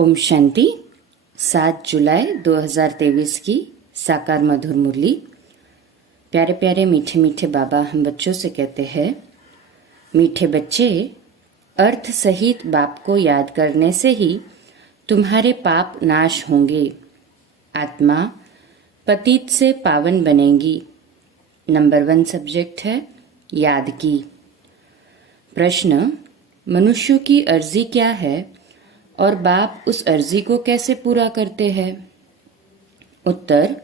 ओम शांति। 7 जुलाई 2023 की साकार मधुर मुरली। प्यारे प्यारे मीठे मीठे बाबा हम बच्चों से कहते हैं, मीठे बच्चे, अर्थ सहित बाप को याद करने से ही तुम्हारे पाप नाश होंगे, आत्मा पतित से पावन बनेगी। नंबर 1 सब्जेक्ट है याद की। प्रश्न, मनुष्यों की अर्जी क्या है और बाप उस अर्जी को कैसे पूरा करते हैं? उत्तर,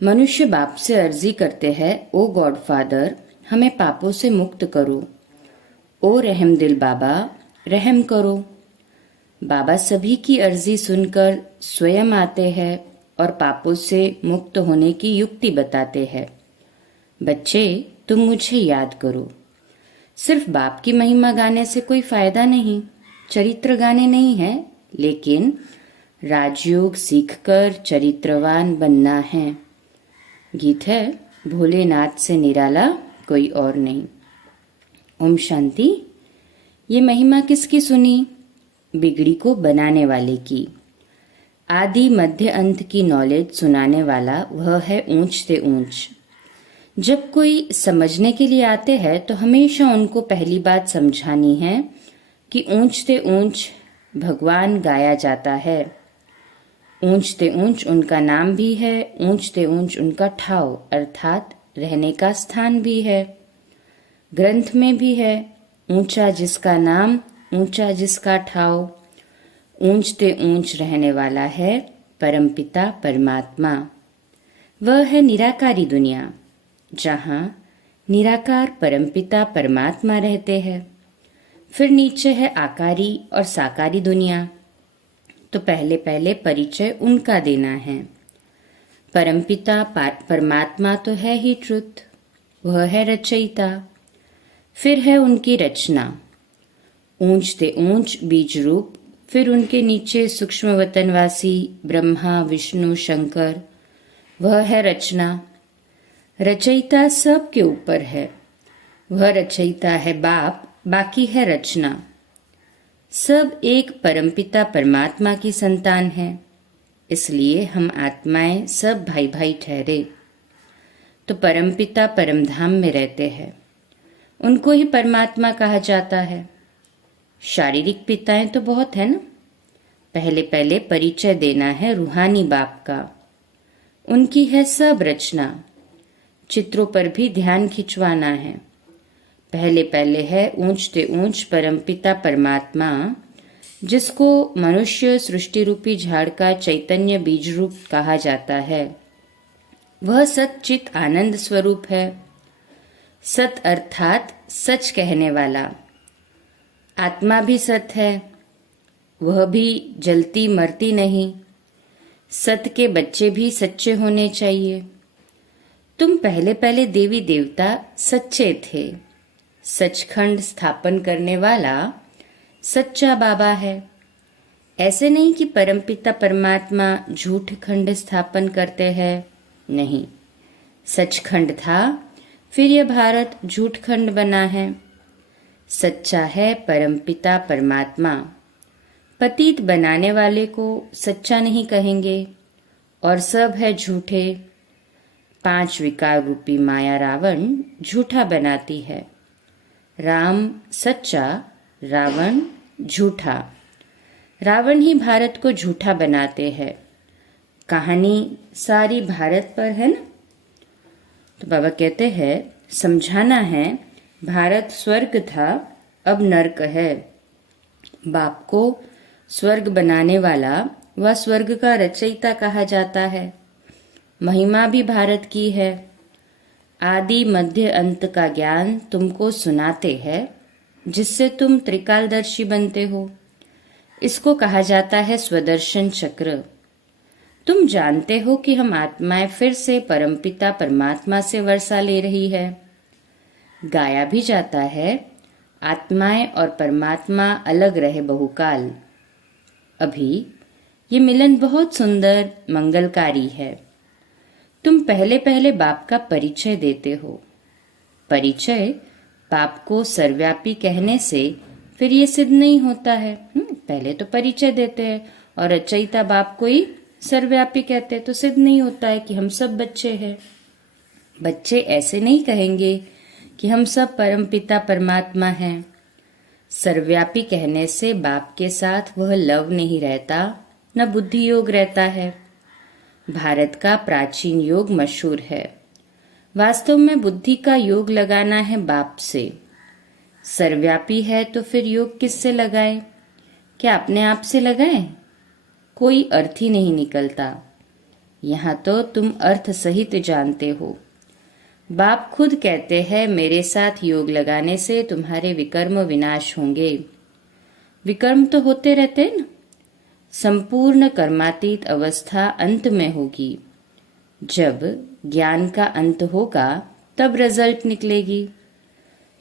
मनुष्य बाप से अर्जी करते हैं, ओ गॉड फादर हमें पापों से मुक्त करो। ओ रहम दिल बाबा रहम करो। बाबा सभी की अर्जी सुनकर स्वयं आते हैं और पापों से मुक्त होने की युक्ति बताते हैं। बच्चे, तुम मुझे याद करो। सिर्फ बाप की महिमा गाने से कोई फायदा नहीं, चरित्र गाने नहीं है, लेकिन राजयोग सीखकर चरित्रवान बनना है। गीत है, भोलेनाथ से निराला कोई और नहीं। ओम शांति। ये महिमा किसकी सुनी? बिगड़ी को बनाने वाले की। आदि मध्य अंत की नॉलेज सुनाने वाला वह है ऊंच से ऊंच। जब कोई समझने के लिए आते हैं तो हमेशा उनको पहली बात समझानी है कि ऊंच से ऊंच भगवान गाया जाता है। ऊंच से ऊंच उनका नाम भी है, ऊंच से ऊंच उनका ठाव अर्थात रहने का स्थान भी है। ग्रंथ में भी है, ऊंचा जिसका नाम ऊंचा जिसका ठाव। ऊंच से ऊंच रहने वाला है परमपिता परमात्मा। वह है निराकारी दुनिया, जहाँ निराकार परमपिता परमात्मा रहते हैं। फिर नीचे है आकारी और साकारी दुनिया। तो पहले पहले परिचय उनका देना है। परमपिता परमात्मा तो है ही ट्रुथ, वह है रचयिता। फिर है उनकी रचना, ऊंच से ऊंच बीज रूप। फिर उनके नीचे सूक्ष्म वतनवासी ब्रह्मा विष्णु शंकर, वह है रचना। रचयिता सब के ऊपर है, वह रचयिता है बाप, बाकी है रचना। सब एक परमपिता परमात्मा की संतान है, इसलिए हम आत्माएं सब भाई भाई ठहरे। तो परमपिता परमधाम में रहते हैं, उनको ही परमात्मा कहा जाता है। शारीरिक पिताएं तो बहुत है ना। पहले पहले परिचय देना है रूहानी बाप का। उनकी है सब रचना, चित्रों पर भी ध्यान खिंचवाना है। पहले पहले है ऊंच से ऊंच परमपिता परमात्मा, जिसको मनुष्य सृष्टि रूपी झाड़ का चैतन्य बीज रूप कहा जाता है। वह सच्चित आनंद स्वरूप है। सत अर्थात सच कहने वाला। आत्मा भी सत है, वह भी जलती मरती नहीं। सत के बच्चे भी सच्चे होने चाहिए। तुम पहले पहले देवी देवता सच्चे थे। सचखंड स्थापन करने वाला सच्चा बाबा है। ऐसे नहीं कि परमपिता परमात्मा झूठ खंड स्थापन करते हैं, नहीं। सचखंड था, फिर यह भारत झूठ खंड बना है। सच्चा है परमपिता परमात्मा। पतित बनाने वाले को सच्चा नहीं कहेंगे, और सब है झूठे। 5 विकार रूपी माया रावण झूठा बनाती है। राम सच्चा, रावण झूठा। रावण ही भारत को झूठा बनाते हैं। कहानी सारी भारत पर है ना। तो बाबा कहते हैं, समझाना है भारत स्वर्ग था, अब नर्क है। बाप को स्वर्ग बनाने वाला व स्वर्ग का रचयिता कहा जाता है। महिमा भी भारत की है। आदि मध्य अंत का ज्ञान तुमको सुनाते हैं, जिससे तुम त्रिकालदर्शी बनते हो। इसको कहा जाता है स्वदर्शन चक्र। तुम जानते हो कि हम आत्माएं फिर से परमपिता परमात्मा से वर्षा ले रही है। गाया भी जाता है, आत्माएं और परमात्मा अलग रहे बहुकाल। अभी ये मिलन बहुत सुंदर मंगलकारी है। तुम पहले पहले बाप का परिचय देते हो। परिचय बाप को सर्वव्यापी कहने से फिर ये सिद्ध नहीं होता है। पहले तो परिचय देते हैं और रचयिता बाप को ही सर्वव्यापी कहते, तो सिद्ध नहीं होता है कि हम सब बच्चे हैं। बच्चे ऐसे नहीं कहेंगे कि हम सब परमपिता परमात्मा हैं। सर्वव्यापी कहने से बाप के साथ वह लव नहीं रहता, न बुद्धि योग रहता है। भारत का प्राचीन योग मशहूर है। वास्तव में बुद्धि का योग लगाना है बाप से। सर्वव्यापी है तो फिर योग किससे लगाए? क्या अपने आप से लगाएं? कोई अर्थ ही नहीं निकलता। यहाँ तो तुम अर्थ सहित जानते हो। बाप खुद कहते हैं, मेरे साथ योग लगाने से तुम्हारे विकर्म विनाश होंगे। विकर्म तो होते रहते हैं ना। संपूर्ण कर्मातीत अवस्था अंत में होगी। जब ज्ञान का अंत होगा तब रिजल्ट निकलेगी।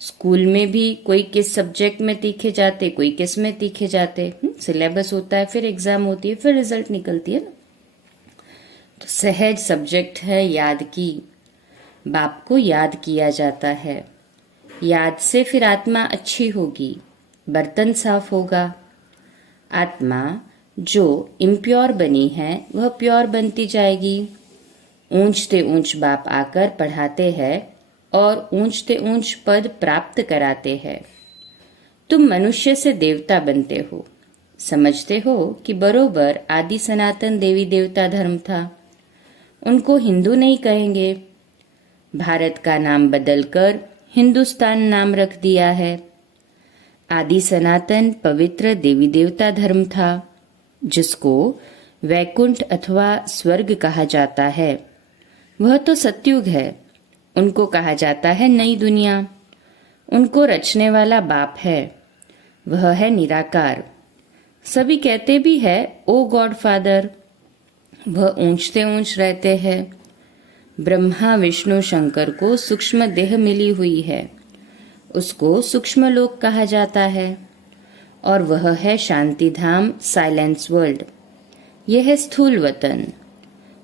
स्कूल में भी कोई किस सब्जेक्ट में तीखे जाते, कोई किस में तीखे जाते। सिलेबस होता है, फिर एग्जाम होती है, फिर रिजल्ट निकलती है ना। तो सहज सब्जेक्ट है याद की। बाप को याद किया जाता है। याद से फिर आत्मा अच्छी होगी, बर्तन साफ होगा। आत्मा जो इम्प्योर बनी है वह प्योर बनती जाएगी। ऊंचते ऊंच बाप आकर पढ़ाते हैं और ऊंचते ऊंच पद प्राप्त कराते हैं। तुम मनुष्य से देवता बनते हो। समझते हो कि बरोबर आदि सनातन देवी देवता धर्म था। उनको हिंदू नहीं कहेंगे। भारत का नाम बदलकर हिंदुस्तान नाम रख दिया है। आदि सनातन पवित्र देवी देवता धर्म था, जिसको वैकुंठ अथवा स्वर्ग कहा जाता है। वह तो सतयुग है। उनको कहा जाता है नई दुनिया। उनको रचने वाला बाप है। वह है निराकार। सभी कहते भी है ओ गॉड फादर। वह ऊंचते ऊंच रहते हैं। ब्रह्मा विष्णु शंकर को सूक्ष्म देह मिली हुई है। उसको सूक्ष्म लोक कहा जाता है। और वह है शांति धाम, साइलेंस वर्ल्ड। यह है स्थूल वतन।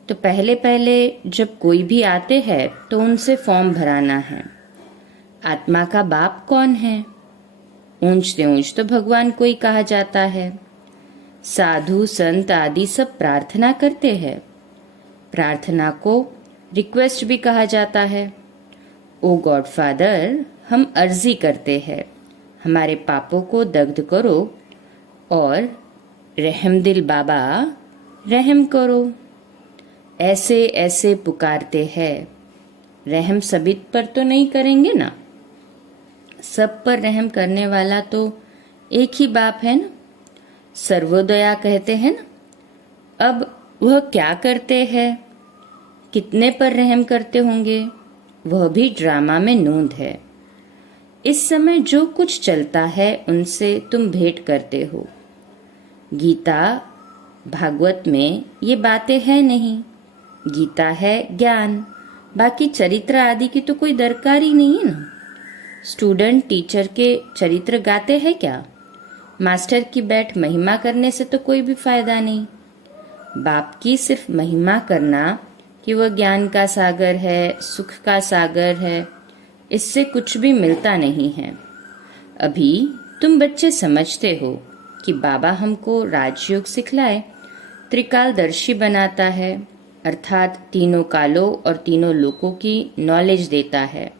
तो पहले पहले जब कोई भी आते हैं तो उनसे फॉर्म भराना है। आत्मा का बाप कौन है? ऊंचते ऊंच तो भगवान को ही कहा जाता है। साधु संत आदि सब प्रार्थना करते हैं। प्रार्थना को रिक्वेस्ट भी कहा जाता है। ओ गॉड फादर, हम अर्जी करते हैं, हमारे पापों को दग्ध करो और रहमदिल बाबा रहम करो। ऐसे ऐसे पुकारते हैं। रहम सभी पर तो नहीं करेंगे ना। सब पर रहम करने वाला तो एक ही बाप है ना। सर्वोदया कहते हैं ना। अब वह क्या करते हैं, कितने पर रहम करते होंगे, वह भी ड्रामा में नोंद है। इस समय जो कुछ चलता है उनसे तुम भेंट करते हो। गीता भागवत में ये बातें हैं नहीं। गीता है ज्ञान, बाकी चरित्र आदि की तो कोई दरकार ही नहीं है ना। स्टूडेंट टीचर के चरित्र गाते हैं क्या? मास्टर की बैठ महिमा करने से तो कोई भी फायदा नहीं। बाप की सिर्फ महिमा करना कि वह ज्ञान का सागर है, सुख का सागर है, इससे कुछ भी मिलता नहीं है। अभी तुम बच्चे समझते हो कि बाबा हमको राजयोग सिखलाए, त्रिकालदर्शी बनाता है, अर्थात तीनों कालों और तीनों लोकों की नॉलेज देता है।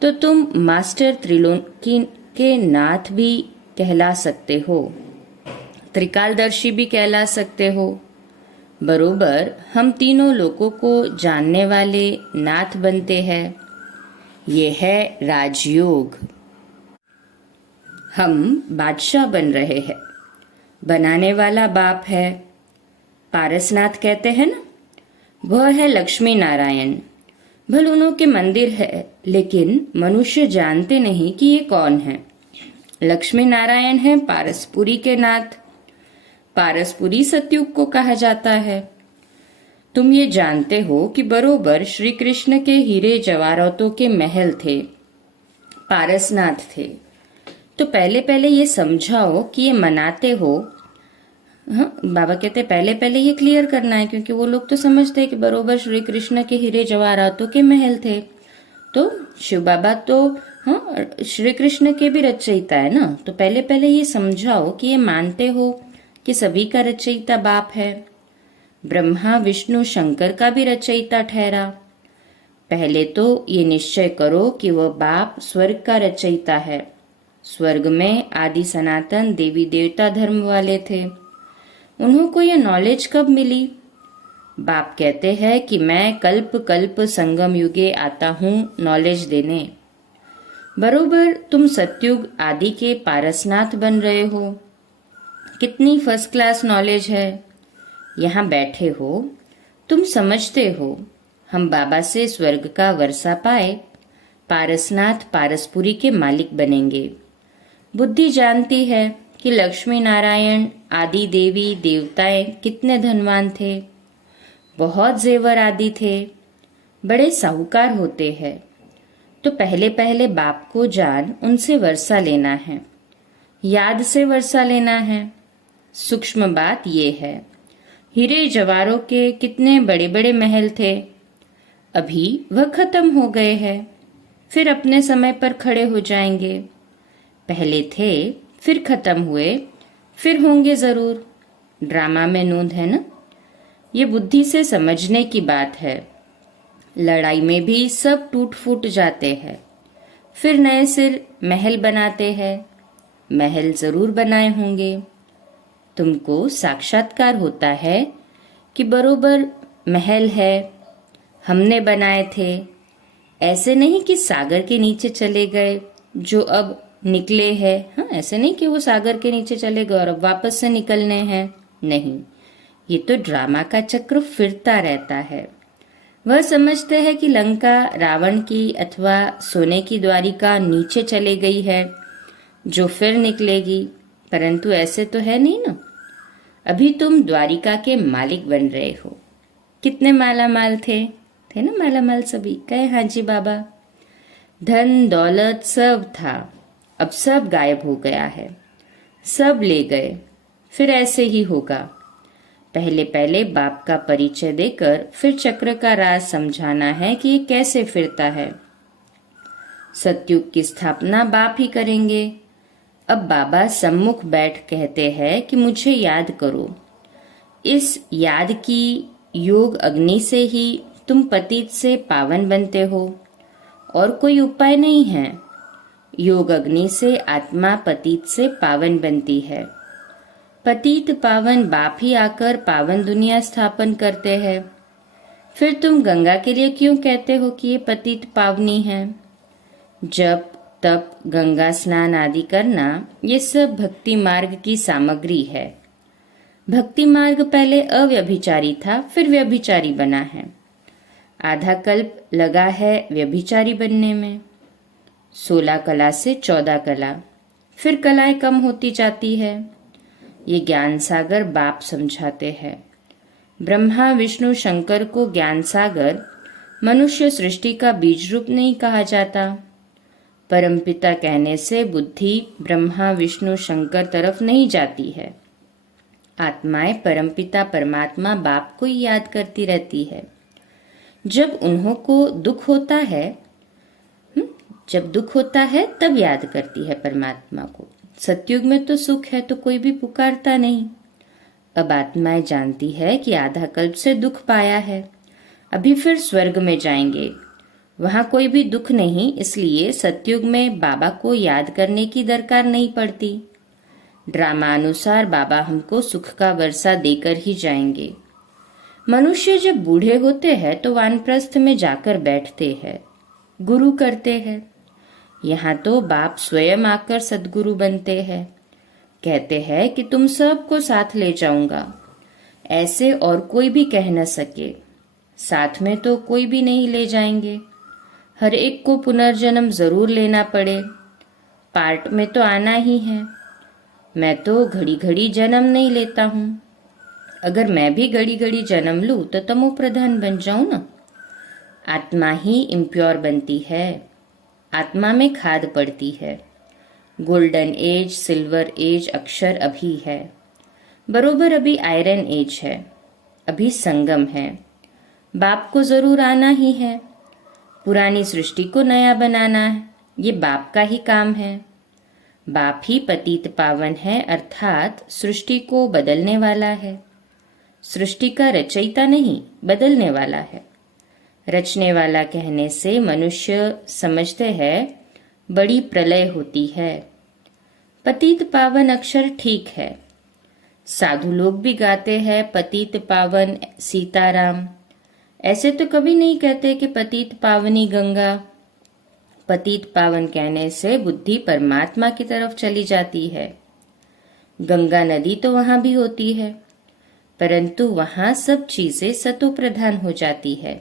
तो तुम मास्टर त्रिलोकी के नाथ भी कहला सकते हो, त्रिकालदर्शी भी कहला सकते हो। बरोबर हम तीनों लोकों को जानने वाले नाथ बनते हैं। ये है राजयोग। हम बादशाह बन रहे हैं। बनाने वाला बाप है। पारसनाथ कहते हैं ना, वह है लक्ष्मी नारायण। भले उनके मंदिर है, लेकिन मनुष्य जानते नहीं कि ये कौन है। लक्ष्मी नारायण है पारसपुरी के नाथ। पारसपुरी सतयुग को कहा जाता है। तुम ये जानते हो कि बरोबर श्री कृष्ण के हीरे जवाहरातों के महल थे, पारसनाथ थे। तो पहले पहले ये समझाओ कि ये मनाते हो। हाँ, बाबा कहते पहले पहले ये क्लियर करना है, क्योंकि वो लोग तो समझते हैं कि बरोबर श्री कृष्ण के हीरे जवाहरातों के महल थे। तो शिव बाबा तो श्री कृष्ण के भी रचयिता है ना। तो पहले पहले ये समझाओ कि ये मानते हो कि सभी का रचयिता बाप है। ब्रह्मा विष्णु शंकर का भी रचयिता ठहरा। पहले तो ये निश्चय करो कि वह बाप स्वर्ग का रचयिता है। स्वर्ग में आदि सनातन देवी देवता धर्म वाले थे। उन्हों को यह नॉलेज कब मिली? बाप कहते हैं कि मैं कल्प कल्प संगम युगे आता हूँ नॉलेज देने। बरोबर तुम सतयुग आदि के पारसनाथ बन रहे हो। कितनी फर्स्ट क्लास नॉलेज है। यहाँ बैठे हो, तुम समझते हो हम बाबा से स्वर्ग का वर्षा पाए, पारसनाथ पारसपुरी के मालिक बनेंगे। बुद्धि जानती है कि लक्ष्मी नारायण आदि देवी देवताएं कितने धनवान थे, बहुत जेवर आदि थे, बड़े साहूकार होते हैं। तो पहले पहले बाप को जान उनसे वर्षा लेना है, याद से वर्षा लेना है। सूक्ष्म बात ये है, हीरे जवारों के कितने बड़े बड़े महल थे, अभी वह खत्म हो गए हैं, फिर अपने समय पर खड़े हो जाएंगे। पहले थे, फिर खत्म हुए, फिर होंगे जरूर। ड्रामा में नूंद है ना। ये बुद्धि से समझने की बात है। लड़ाई में भी सब टूट फूट जाते हैं, फिर नए सिर महल बनाते हैं। महल जरूर बनाए होंगे। तुमको साक्षात्कार होता है कि बरोबर महल है, हमने बनाए थे। ऐसे नहीं कि सागर के नीचे चले गए जो अब निकले हैं। हाँ, ऐसे नहीं कि वो सागर के नीचे चले गए और अब वापस से निकलने हैं। नहीं, ये तो ड्रामा का चक्र फिरता रहता है। वह समझते हैं कि लंका रावण की अथवा सोने की द्वारिका नीचे चले गई है जो फिर निकलेगी, परंतु ऐसे तो है नहीं ना। अभी तुम द्वारिका के मालिक बन रहे हो। कितने माला माल थे ना माला माल सभी। कहे हाँ जी बाबा। धन दौलत सब था, अब सब गायब हो गया है, सब ले गए। फिर ऐसे ही होगा। पहले पहले बाप का परिचय देकर फिर चक्र का राज समझाना है कि ये कैसे फिरता है। सतयुग की स्थापना बाप ही करेंगे। अब बाबा सम्मुख बैठ कहते हैं कि मुझे याद करो। इस याद की योग अग्नि से ही तुम पतित से पावन बनते हो, और कोई उपाय नहीं है। योग अग्नि से आत्मा पतित से पावन बनती है। पतित पावन बाप ही आकर पावन दुनिया स्थापन करते हैं। फिर तुम गंगा के लिए क्यों कहते हो कि ये पतित पावनी है? जब तप गंगा स्नान आदि करना, ये सब भक्ति मार्ग की सामग्री है। भक्ति मार्ग पहले अव्यभिचारी था, फिर व्यभिचारी बना है। आधा कल्प लगा है व्यभिचारी बनने में। 16 कला से 14 कला, फिर कलाएं कम होती जाती है। ये ज्ञान सागर बाप समझाते हैं। ब्रह्मा विष्णु शंकर को ज्ञान सागर मनुष्य सृष्टि का बीज रूप नहीं कहा जाता। परमपिता कहने से बुद्धि ब्रह्मा विष्णु शंकर तरफ नहीं जाती है। आत्माएं परमपिता परमात्मा बाप को ही याद करती रहती है। जब उन्हों को दुख होता है, जब दुख होता है तब याद करती है परमात्मा को। सतयुग में तो सुख है तो कोई भी पुकारता नहीं। अब आत्माएं जानती है कि आधा कल्प से दुख पाया है, अभी फिर स्वर्ग में जाएंगे, वहां कोई भी दुख नहीं, इसलिए सतयुग में बाबा को याद करने की दरकार नहीं पड़ती। ड्रामा अनुसार बाबा हमको सुख का वर्षा देकर ही जाएंगे। मनुष्य जब बूढ़े होते हैं तो वानप्रस्थ में जाकर बैठते हैं, गुरु करते हैं। यहाँ तो बाप स्वयं आकर सदगुरु बनते हैं। कहते हैं कि तुम सबको साथ ले जाऊंगा। ऐसे और कोई भी कह न सके। साथ में तो कोई भी नहीं ले जाएंगे। हर एक को पुनर्जन्म जरूर लेना पड़े। पार्ट में तो आना ही है। मैं तो घड़ी घड़ी जन्म नहीं लेता हूँ। अगर मैं भी घड़ी घड़ी जन्म लूँ तो तमो प्रधान बन जाऊं ना। आत्मा ही इम्प्योर बनती है। आत्मा में खाद पड़ती है। गोल्डन एज सिल्वर एज अक्षर अभी है। बरोबर अभी आयरन एज है। अभी संगम है। बाप को जरूर आना ही है। पुरानी सृष्टि को नया बनाना है, ये बाप का ही काम है। बाप ही पतित पावन है, अर्थात सृष्टि को बदलने वाला है। सृष्टि का रचयिता नहीं, बदलने वाला है। रचने वाला कहने से मनुष्य समझते हैं बड़ी प्रलय होती है। पतित पावन अक्षर ठीक है। साधु लोग भी गाते हैं पतित पावन सीताराम। ऐसे तो कभी नहीं कहते कि पतित पावनी गंगा। पतित पावन कहने से बुद्धि परमात्मा की तरफ चली जाती है। गंगा नदी तो वहां भी होती है, परंतु वहां सब चीजें सतो प्रधान हो जाती है।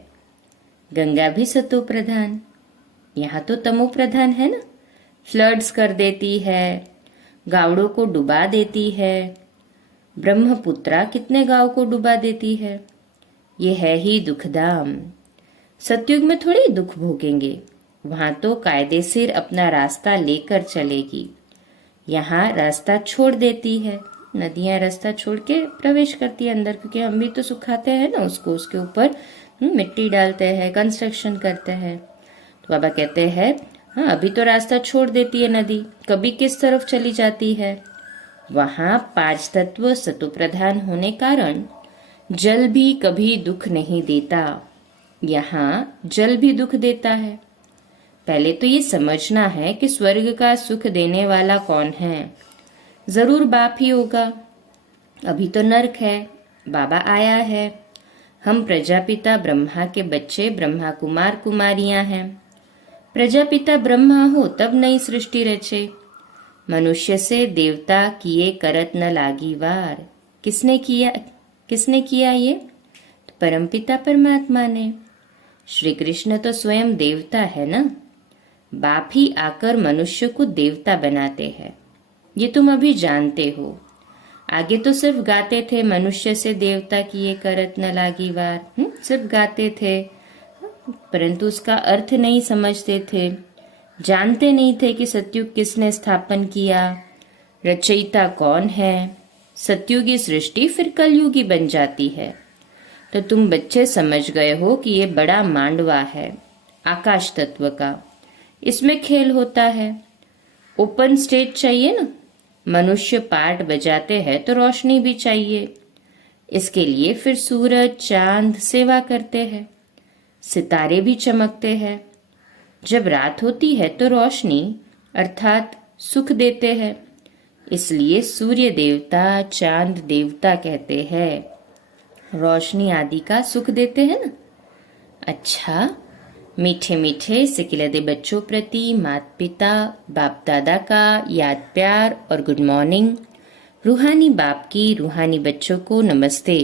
गंगा भी सतो प्रधान, यहाँ तो तमो प्रधान है ना। फ्लड्स कर देती है, गावड़ों को डुबा देती है। ब्रह्मपुत्रा कितने गांव को डुबा देती है। ये है ही दुखधाम। सतयुग में थोड़ी दुख भोगेंगे, वहां तो कायदे से अपना रास्ता लेकर चलेगी। यहाँ रास्ता छोड़ देती है, नदियां रास्ता छोड़ के प्रवेश करती है अंदर, क्योंकि हम भी तो सुखाते हैं ना उसको, उसके ऊपर मिट्टी डालते हैं, कंस्ट्रक्शन करते हैं। तो बाबा कहते हैं हाँ, अभी तो रास्ता छोड़ देती है नदी, कभी किस तरफ चली जाती है। वहां 5 तत्व सतो प्रधान होने कारण जल भी कभी दुख नहीं देता। यहाँ जल भी दुख देता है। पहले तो ये समझना है कि स्वर्ग का सुख देने वाला कौन है। जरूर बाप ही होगा। अभी तो नरक है, बाबा आया है। हम प्रजापिता ब्रह्मा के बच्चे ब्रह्मा कुमार कुमारियां हैं। प्रजापिता ब्रह्मा हो तब नई सृष्टि रचे। मनुष्य से देवता किए करत न लागी वार। किसने किया ये? तो परमपिता परमात्मा ने। श्री कृष्ण तो स्वयं देवता है ना। बाप ही आकर मनुष्य को देवता बनाते हैं, ये तुम अभी जानते हो। आगे तो सिर्फ गाते थे मनुष्य से देवता किए करत न लागी वार, सिर्फ गाते थे, परंतु उसका अर्थ नहीं समझते थे। जानते नहीं थे कि सतयुग किसने स्थापन किया, रचयिता कौन है। सतयुगी सृष्टि फिर कलयुगी बन जाती है। तो तुम बच्चे समझ गए हो कि ये बड़ा मांडवा है आकाश तत्व का, इसमें खेल होता है। ओपन स्टेज चाहिए ना। मनुष्य पार्ट बजाते हैं तो रोशनी भी चाहिए। इसके लिए फिर सूरज चांद सेवा करते हैं, सितारे भी चमकते हैं। जब रात होती है तो रोशनी अर्थात सुख देते हैं, इसलिए सूर्य देवता चांद देवता कहते हैं। रोशनी आदि का सुख देते हैं ना। अच्छा, मीठे मीठे सिकिलदे बच्चों प्रति माता पिता बाप दादा का याद प्यार और गुड मॉर्निंग। रूहानी बाप की रूहानी बच्चों को नमस्ते।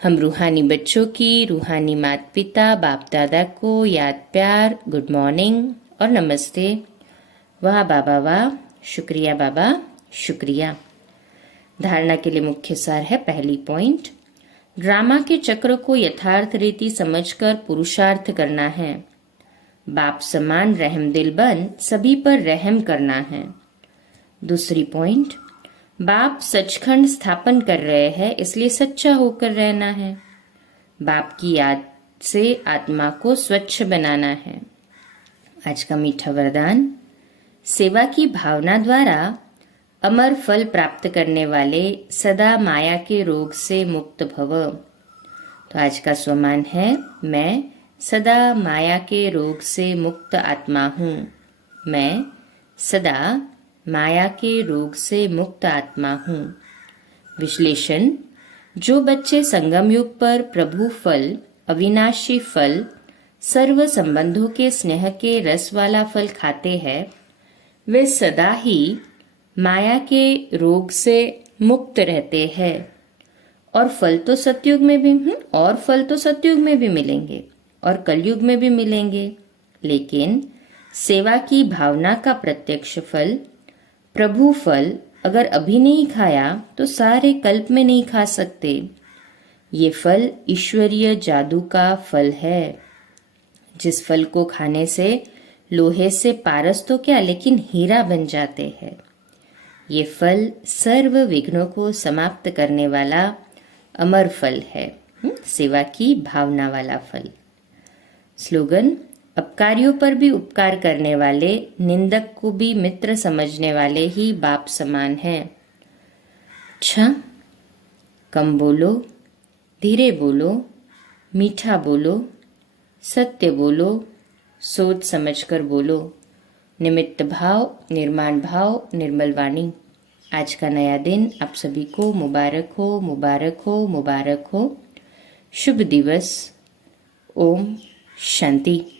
हम रूहानी बच्चों की रूहानी माता पिता बाप दादा को याद प्यार गुड मॉर्निंग और नमस्ते। वाह बाबा वाह, शुक्रिया बाबा शुक्रिया। धारणा के लिए मुख्य सार है पहली पॉइंट, ड्रामा के चक्र को यथार्थ रीति समझकर पुरुषार्थ करना है। बाप समान रहमदिल बन सभी पर रहम करना है। दूसरी पॉइंट, बाप सचखंड स्थापन कर रहे हैं, इसलिए सच्चा होकर रहना है। बाप की याद से आत्मा को स्वच्छ बनाना है। आज का मीठा वरदान, सेवा की भावना द्वारा अमर फल प्राप्त करने वाले सदा माया के रोग से मुक्त भव। तो आज का स्वमान है, मैं सदा माया के रोग से मुक्त आत्मा हूँ। मैं सदा माया के रोग से मुक्त आत्मा हूँ। विश्लेषण, जो बच्चे संगम युग पर प्रभु फल, अविनाशी फल, सर्व संबंधों के स्नेह के रस वाला फल खाते हैं, वे सदा ही माया के रोग से मुक्त रहते हैं। और फल तो सतयुग में भी मिलेंगे और कलयुग में भी मिलेंगे। लेकिन सेवा की भावना का प्रत्यक्ष फल, प्रभु फल अगर अभी नहीं खाया तो सारे कल्प में नहीं खा सकते। ये फल ईश्वरीय जादू का फल है, जिस फल को खाने से लोहे से पारस तो क्या लेकिन हीरा बन जाते हैं। ये फल सर्व विघ्नों को समाप्त करने वाला अमर फल है, सेवा की भावना वाला फल। स्लोगन, अपकारियों पर भी उपकार करने वाले, निंदक को भी मित्र समझने वाले ही बाप समान हैं। अच्छा, कम बोलो, धीरे बोलो, मीठा बोलो, सत्य बोलो, सोच समझकर बोलो, निमित्त भाव, निर्माण भाव, निर्मल वाणी। आज का नया दिन आप सभी को मुबारक हो, मुबारक हो, मुबारक हो। शुभ दिवस। ओम शांति।